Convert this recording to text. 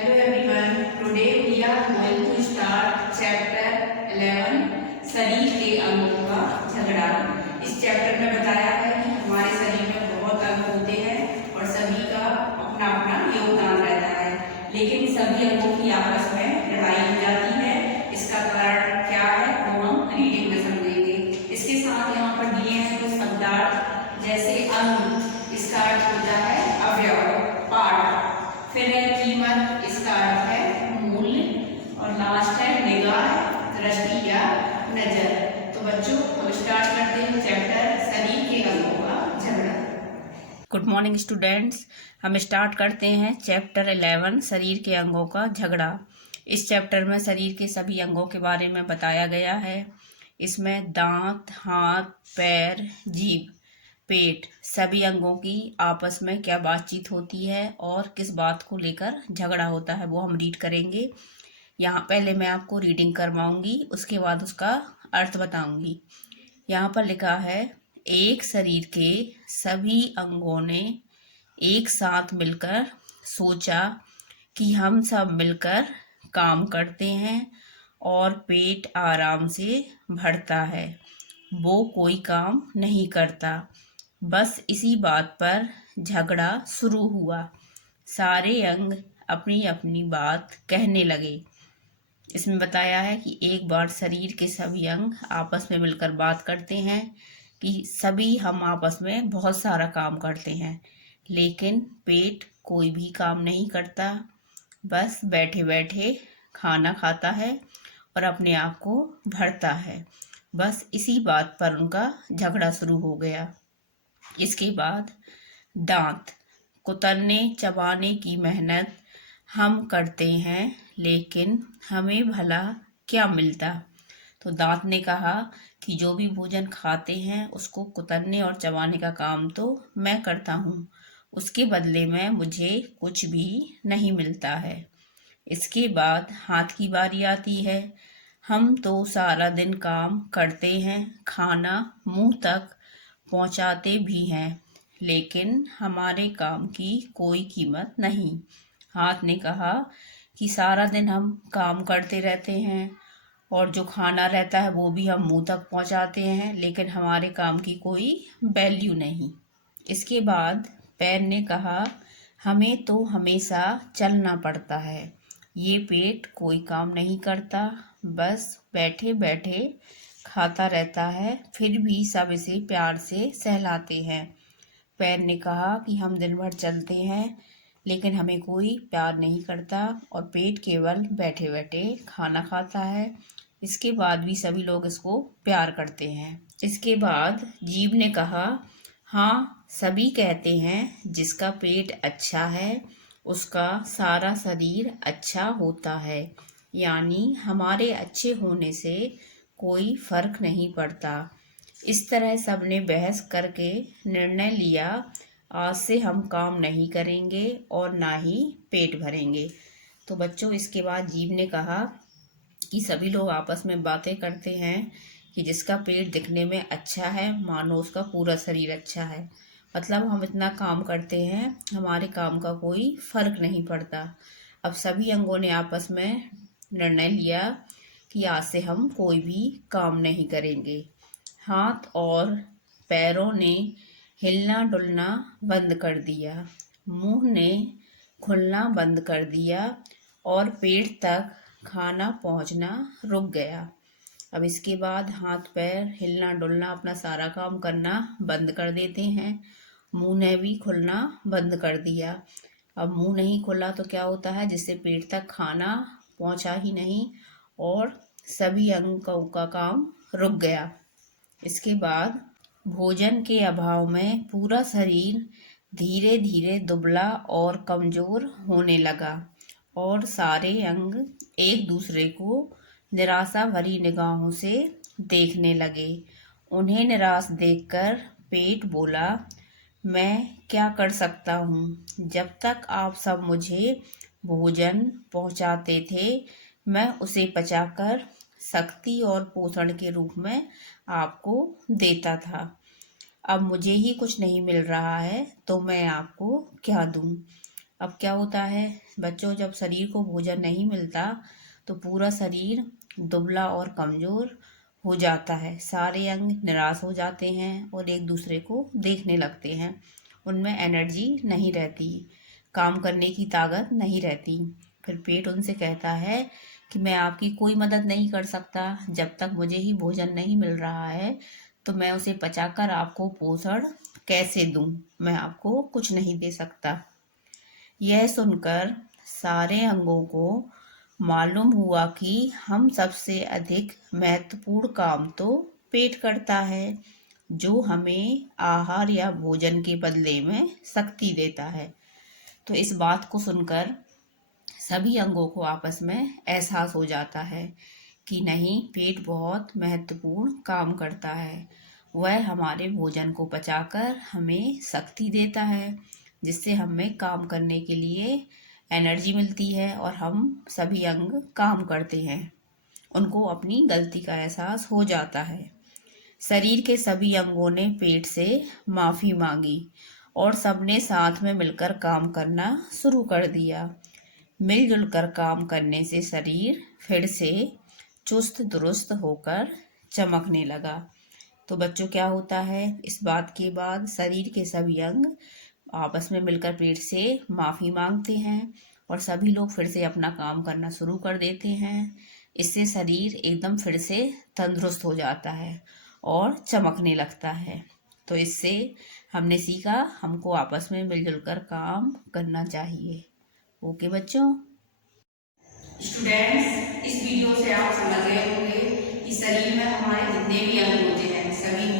Hello everyone. Today we are going to start chapter 11 शरीर के अंगों का झगड़ा। इस चैप्टर में बताया है कि हमारे शरीर में बहुत अंग होते हैं और सभी का अपना अपना योगदान रहता है, लेकिन सभी अंगों की आपस में लड़ाई हो जाती है। इसका कारण क्या है वो हम रीडिंग में समझेंगे। इसके साथ यहाँ पर दिए हैं कुछ शब्दार्थ, जैसे अंग, इसका अर्थ होता है अवयव, पार्ट। फिर है कीमत, इसका अर्थ है मूल्य। और लास्ट है निगाह, दृष्टि या नजर। तो बच्चों हम स्टार्ट करते हैं चैप्टर शरीर के अंगों का झगड़ा। Good morning students. हम स्टार्ट करते हैं चैप्टर 11 शरीर के अंगों का झगड़ा। इस चैप्टर में शरीर के सभी अंगों के बारे में बताया गया है। इसमें दांत, हाथ, पैर, जीभ, पेट, सभी अंगों की आपस में क्या बातचीत होती है और किस बात को लेकर झगड़ा होता है वो हम रीड करेंगे। यहाँ पहले मैं आपको रीडिंग करवाऊंगी, उसके बाद उसका अर्थ बताऊंगी। यहाँ पर लिखा है, एक शरीर के सभी अंगों ने एक साथ मिलकर सोचा कि हम सब मिलकर काम करते हैं और पेट आराम से भरता है। वो कोई काम नहीं करता। बस इसी बात पर झगड़ा शुरू हुआ। सारे अंग अपनी अपनी बात कहने लगे। इसमें बताया है कि एक बार शरीर के सभी अंग आपस में मिलकर बात करते हैं कि सभी हम आपस में बहुत सारा काम करते हैं, लेकिन पेट कोई भी काम नहीं करता। बस बैठे बैठे खाना खाता है और अपने आप को भरता है। बस इसी बात पर उनका झगड़ा शुरू हो गया। इसके बाद दांत, कुतरने चबाने की मेहनत हम करते हैं, लेकिन हमें भला क्या मिलता। तो दांत ने कहा कि जो भी भोजन खाते हैं उसको कुतरने और चबाने का काम तो मैं करता हूँ, उसके बदले में मुझे कुछ भी नहीं मिलता है। इसके बाद हाथ की बारी आती है। हम तो सारा दिन काम करते हैं, खाना मुंह तक पहुंचाते भी हैं, लेकिन हमारे काम की कोई कीमत नहीं। हाथ ने कहा कि सारा दिन हम काम करते रहते हैं और जो खाना रहता है वो भी हम मुंह तक पहुंचाते हैं, लेकिन हमारे काम की कोई वैल्यू नहीं। इसके बाद पैर ने कहा, हमें तो हमेशा चलना पड़ता है। ये पेट कोई काम नहीं करता, बस बैठे बैठे खाता रहता है, फिर भी सब इसे प्यार से सहलाते हैं। पैर ने कहा कि हम दिन भर चलते हैं, लेकिन हमें कोई प्यार नहीं करता और पेट केवल बैठे बैठे खाना खाता है। इसके बाद भी सभी लोग इसको प्यार करते हैं। इसके बाद जीभ ने कहा, हाँ, सभी कहते हैं जिसका पेट अच्छा है उसका सारा शरीर अच्छा होता है, यानी हमारे अच्छे होने से कोई फर्क नहीं पड़ता। इस तरह सबने बहस करके निर्णय लिया, आज से हम काम नहीं करेंगे और ना ही पेट भरेंगे। तो बच्चों इसके बाद जीव ने कहा कि सभी लोग आपस में बातें करते हैं कि जिसका पेट दिखने में अच्छा है मानो उसका पूरा शरीर अच्छा है। मतलब हम इतना काम करते हैं, हमारे काम का कोई फर्क नहीं पड़ता। अब सभी अंगों ने आपस में निर्णय लिया कि आज से हम कोई भी काम नहीं करेंगे। हाथ और पैरों ने हिलना डुलना बंद कर दिया, मुंह ने खुलना बंद कर दिया और पेट तक खाना पहुंचना रुक गया। अब इसके बाद हाथ पैर हिलना डुलना अपना सारा काम करना बंद कर देते हैं। मुंह ने भी खुलना बंद कर दिया। अब मुंह नहीं खुला तो क्या होता है, जिससे पेट तक खाना पहुंचा ही नहीं और सभी अंगों का काम रुक गया। इसके बाद भोजन के अभाव में पूरा शरीर धीरे धीरे दुबला और कमजोर होने लगा और सारे अंग एक दूसरे को निराशा भरी निगाहों से देखने लगे। उन्हें निराश देखकर पेट बोला, मैं क्या कर सकता हूँ? जब तक आप सब मुझे भोजन पहुँचाते थे मैं उसे पचाकर शक्ति और पोषण के रूप में आपको देता था। अब मुझे ही कुछ नहीं मिल रहा है तो मैं आपको क्या दूं? अब क्या होता है बच्चों, जब शरीर को भोजन नहीं मिलता तो पूरा शरीर दुबला और कमज़ोर हो जाता है। सारे अंग निराश हो जाते हैं और एक दूसरे को देखने लगते हैं। उनमें एनर्जी नहीं रहती, काम करने की ताकत नहीं रहती। फिर पेट उनसे कहता है कि मैं आपकी कोई मदद नहीं कर सकता। जब तक मुझे ही भोजन नहीं मिल रहा है तो मैं उसे पचाकर आपको पोषण कैसे दूं? मैं आपको कुछ नहीं दे सकता। यह सुनकर सारे अंगों को मालूम हुआ कि हम सबसे अधिक महत्वपूर्ण काम तो पेट करता है, जो हमें आहार या भोजन के बदले में शक्ति देता है। तो इस बात को सुनकर सभी अंगों को आपस में एहसास हो जाता है कि नहीं, पेट बहुत महत्वपूर्ण काम करता है। वह हमारे भोजन को पचाकर हमें शक्ति देता है, जिससे हमें काम करने के लिए एनर्जी मिलती है और हम सभी अंग काम करते हैं। उनको अपनी गलती का एहसास हो जाता है। शरीर के सभी अंगों ने पेट से माफ़ी मांगी और सबने साथ में मिलकर काम करना शुरू कर दिया। मिलजुल कर काम करने से शरीर फिर से चुस्त दुरुस्त होकर चमकने लगा। तो बच्चों, क्या होता है इस बात के बाद शरीर के सभी अंग आपस में मिलकर पेट से माफ़ी मांगते हैं और सभी लोग फिर से अपना काम करना शुरू कर देते हैं। इससे शरीर एकदम फिर से तंदुरुस्त हो जाता है और चमकने लगता है। तो इससे हमने सीखा हमको आपस में मिलजुल कर काम करना चाहिए। ओके बच्चों। स्टूडेंट्स, इस वीडियो से आप समझ गए होंगे कि शरीर में हमारे जितने भी अंग होते हैं सभी